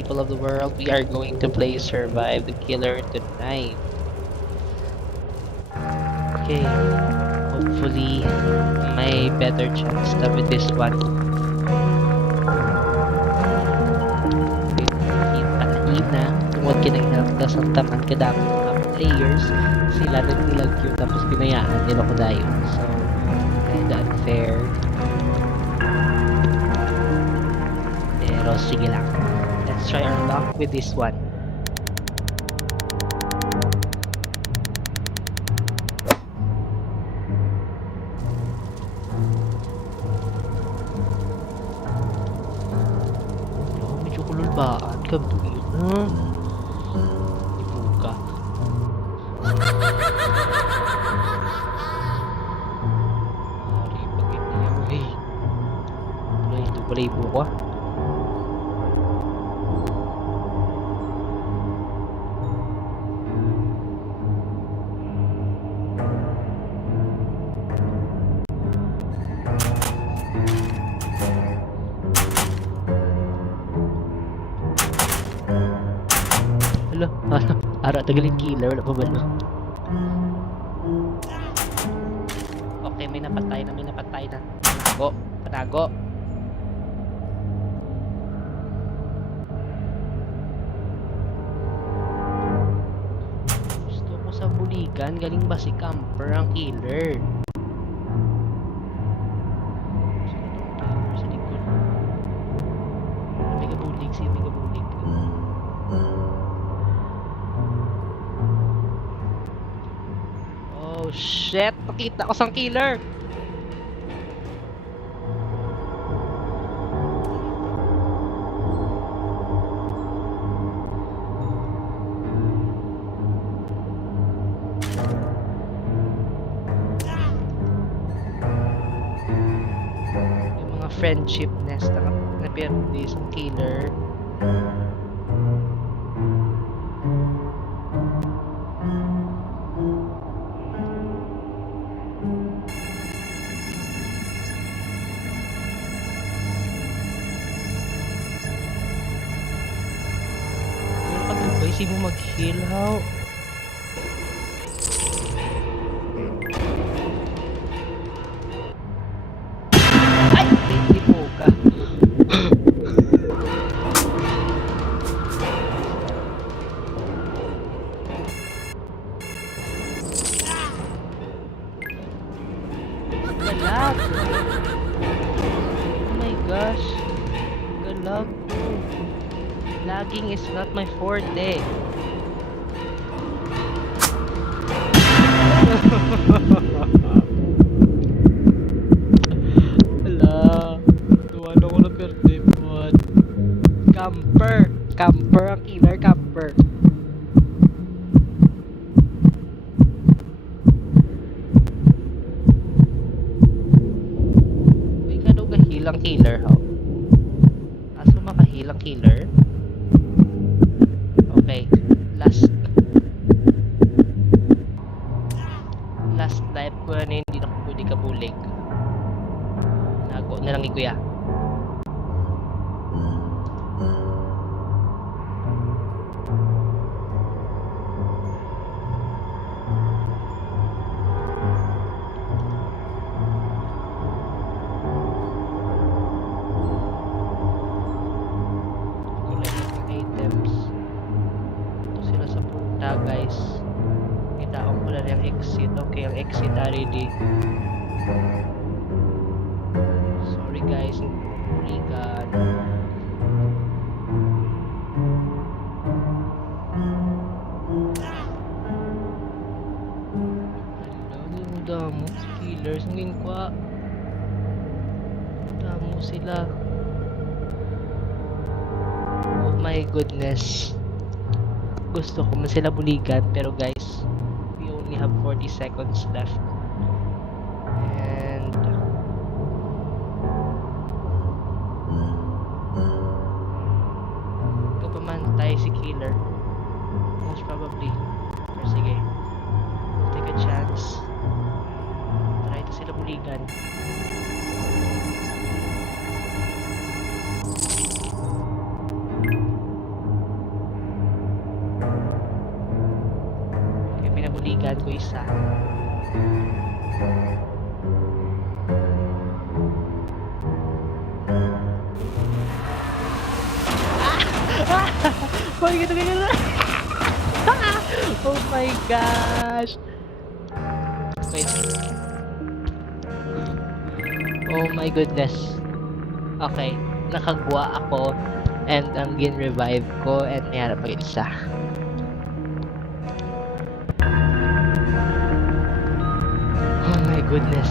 people of the world. We are going to play Survive the Killer tonight. Okay, hopefully may better chance na with this one. Panahin na, tungkol kinaghelp na sa taman kadami mga players. Sila nagnilag yun tapos pinayaan din ako dahil. So, kinda unfair. Pero sige lang. Let's try our luck with this one. Oh, medyo kululbaan. Kabduin na. Ibuka. Hari pagit na yung hey. Wala ibuka. Ara tagaling killer, wala pa ba no? Okay, may napatay na. Panago. Gusto ko sa buligan, galing ba si Camper ang killer? Sa likod. May kabulig. Oh shit! Nakita ko sang killer! May mga friendship nest na napirdi isang killer. Sino mag-heal? How? Ay! Hindi po ka. Galag! Oh my gosh! Galag po. Lagging is not my forte. Hala. Tuwan ako na perde po. Camper ang killer, camper. May kano kahilang killer, how? Aso makahilang killer? Okay, last life ko na hindi na ko pwede kabulig. Nago na lang ikuya. Guys, kita ko pala yung exit. Okay, ang exit already. Sorry guys, buligan. Damo killers ngin kwa. Damo sila. Oh my goodness. Gusto ko man sila buligan, pero guys, we only have 40 seconds left. And kapamantay si killer. Most probably. Pero sige, we'll take a chance. Try to sila buligan. Nahilan ko isa. Hoy, gito. Oh my gosh! Wait. Oh my goodness. Okay, nakagwa ako and ang gin-revive ko and naharap ko yung isa. Oh my goodness.